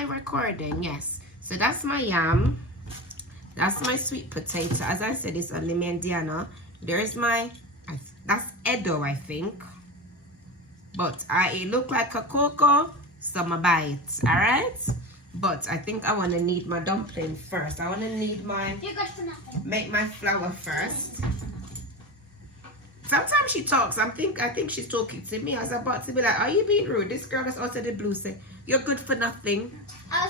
I recording? Yes. So that's my yam. That's my sweet potato. As I said, it's only me and Diana. There's my, that's Edo, I think. But it look like a cocoa, so I buy it. Alright? But I think I want to knead my dumpling first. I want to knead my, make my flour first. Sometimes she talks. I think she's talking to me. I was about to be like, are you being rude? This girl is out of the blue say, you're good for nothing.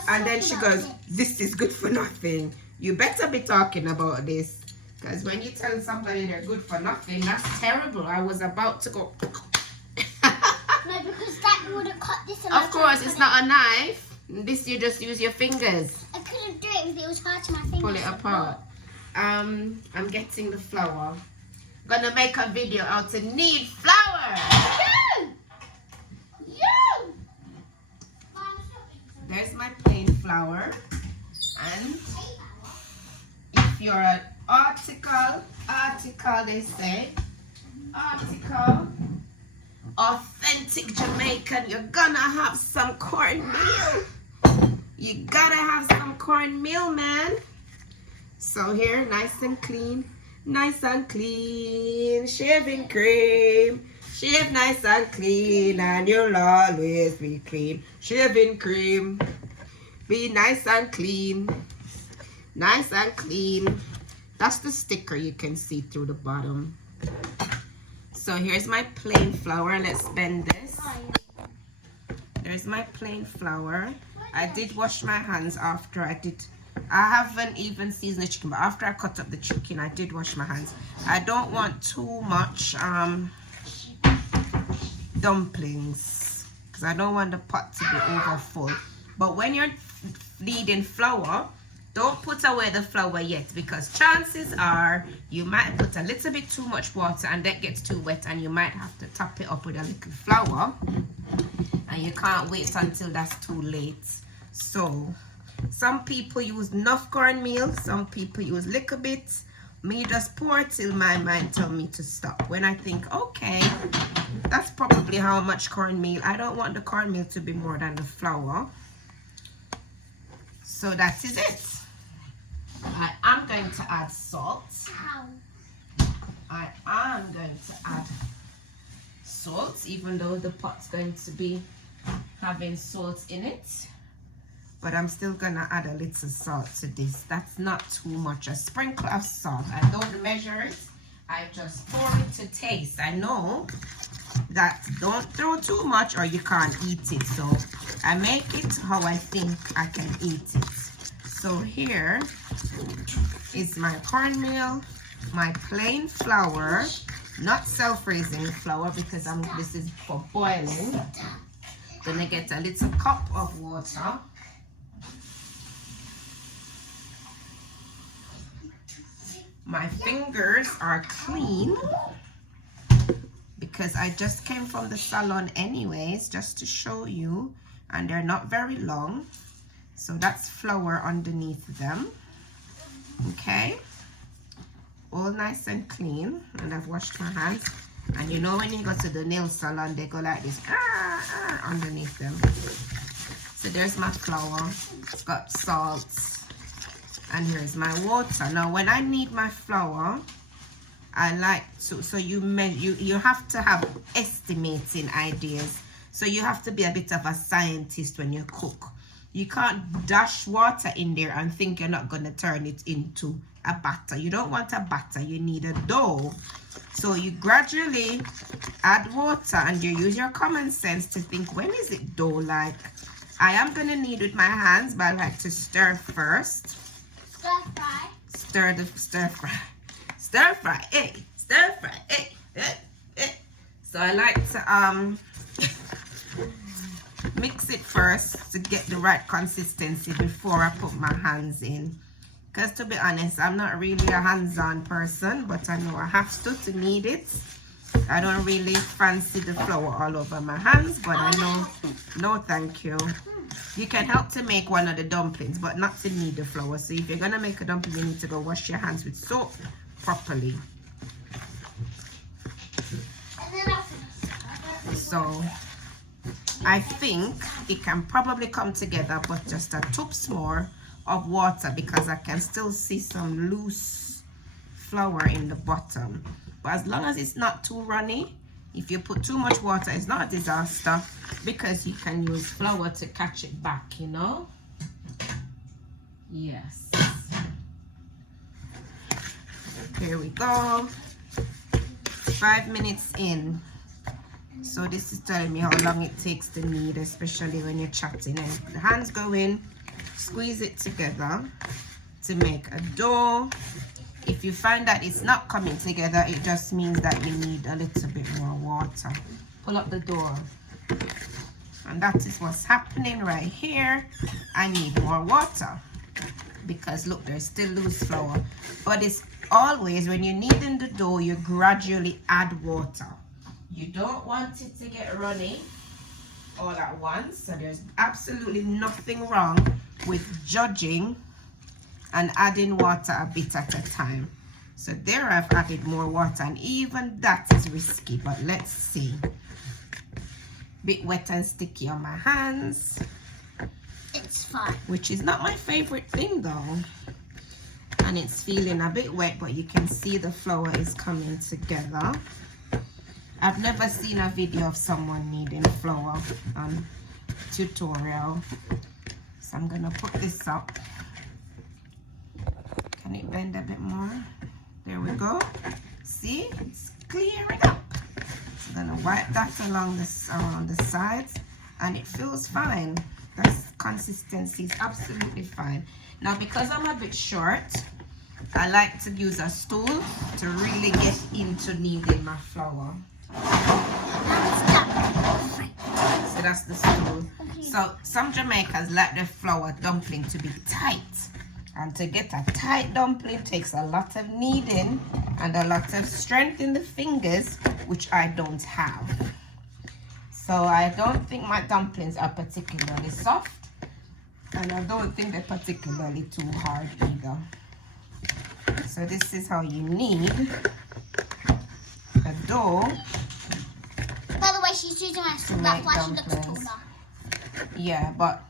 And then she goes, this is good for nothing. You better be talking about this. Because when you tell somebody they're good for nothing, that's terrible. I was about to go. No, because that would have cut this. Of course, it's not a knife. This you just use your fingers. I couldn't do it if it was hurting my fingers. Pull it apart. I'm getting the flour. Gonna make a video how to knead flour. You. There's my plain flour. And if you're an article they say, authentic Jamaican, you're gonna have some cornmeal. You gotta have some cornmeal, man. So here, nice and clean, shaving cream. Shave nice and clean and you'll always be clean. Shaving cream. Be nice and clean. Nice and clean. That's the sticker you can see through the bottom. So here's my plain flour. Let's bend this. There's my plain flour. I did wash my hands after I haven't even seasoned the chicken, but after I cut up the chicken, I did wash my hands. I don't want too much dumplings because I don't want the pot to be over full. But when you're kneading flour, don't put away the flour yet, because chances are you might put a little bit too much water and that gets too wet and you might have to top it up with a little flour, and you can't wait until that's too late. So some people use enough cornmeal, some people use little bits. Me just pour till my mind tell me to stop. When I think, okay, that's probably how much cornmeal. I don't want the cornmeal to be more than the flour. So that is it. I am going to add salt. I am going to add salt, even though the pot's going to be having salt in it. But I'm still gonna add a little salt to this. That's not too much. A sprinkle of salt. I don't measure it. I just pour it to taste. I know that don't throw too much or you can't eat it. So I make it how I think I can eat it. So here is my cornmeal, my plain flour, not self-raising flour because this is for boiling. Gonna get a little cup of water. My fingers are clean because I just came from the salon anyways, just to show you, and they're not very long. So that's flour underneath them. Okay, all nice and clean, and I've washed my hands. And you know when you go to the nail salon, they go like this underneath them. So there's my flour. It's got salt. And here's my water. Now when I knead my flour, I like to, so you have to have estimating ideas. So you have to be a bit of a scientist when you cook. You can't dash water in there and think you're not going to turn it into a batter. You don't want a batter, you need a dough. So you gradually add water and you use your common sense to think, when is it dough-like? I am going to knead with my hands, but I like to stir first. Stir fry. Stir fry. Stir fry, eh? Stir fry, eh? So I like to mix it first to get the right consistency before I put my hands in. Because to be honest, I'm not really a hands-on person, but I know I have to knead it. I don't really fancy the flour all over my hands, but I know, no thank you. You can help to make one of the dumplings, but not to knead the flour. So if you're going to make a dumpling, you need to go wash your hands with soap properly. So I think it can probably come together, but just a touch more of water because I can still see some loose flour in the bottom. But as long as it's not too runny, if you put too much water, it's not a disaster because you can use flour to catch it back, you know? Yes. Here we go. 5 minutes in. So this is telling me how long it takes to knead, especially when you're chatting. And the hands go in, squeeze it together to make a dough. If you find that it's not coming together, it just means that you need a little bit more water. Pull up the door. And that is what's happening right here. I need more water because look, there's still loose flour. But it's always, when you're kneading the dough, you gradually add water. You don't want it to get runny all at once. So there's absolutely nothing wrong with judging and adding water a bit at a time. So there I've added more water, and even that is risky, but let's see. Bit wet and sticky on my hands. It's fine. Which is not my favorite thing though. And it's feeling a bit wet, but you can see the flour is coming together. I've never seen a video of someone kneading flour on tutorial. So I'm gonna put this up. Can it bend a bit more? There we go. See, it's clearing up. So I'm gonna wipe that along the sides, and it feels fine. This consistency is absolutely fine. Now, because I'm a bit short, I like to use a stool to really get into kneading my flour. So that's the stool. Okay. So some Jamaicans like their flour dumpling to be tight. And to get a tight dumpling takes a lot of kneading and a lot of strength in the fingers, which I don't have. So I don't think my dumplings are particularly soft, and I don't think they're particularly too hard either. So this is how you knead a dough. By the way, she's using my stool, that's why she looks taller. Yeah, but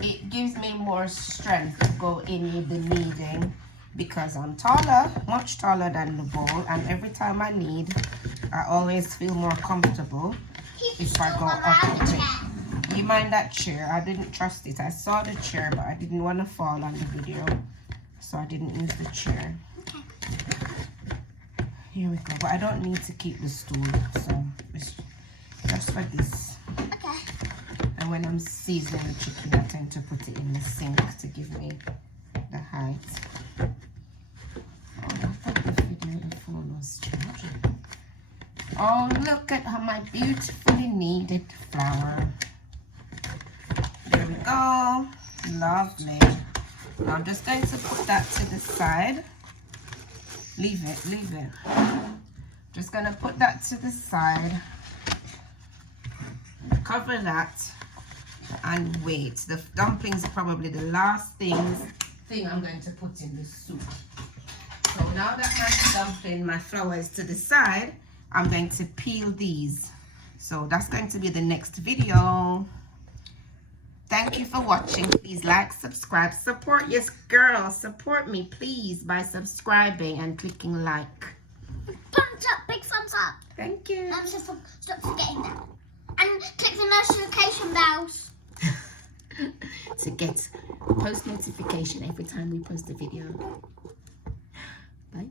it gives me more strength to go in with the kneading because I'm taller, much taller than the bowl, and every time I knead, I always feel more comfortable if I go up with it. You mind that chair? I didn't trust it. I saw the chair, but I didn't want to fall on the video, so I didn't use the chair. Okay. Here we go. But I don't need to keep the stool, so it's just for this. Okay. And when I'm seasoning the chicken, I tend to put it in the sink to give me the height. Oh, I thought the video the phone was charging. Oh, look at how my beautifully kneaded flour. There we go. Lovely. Now I'm just going to put that to the side. Leave it. Just going to put that to the side. Cover that and wait. The dumplings are probably the last thing I'm going to put in the soup. So now that my flour is to the side, I'm going to peel these. So that's going to be the next video. Thank you for watching. Please like, subscribe, support. Yes, girl, support me please by subscribing and clicking like. Thumbs up, big thumbs up. Thank you. And stop forgetting that. And click the notification bells to get post notification every time we post a video. Bye.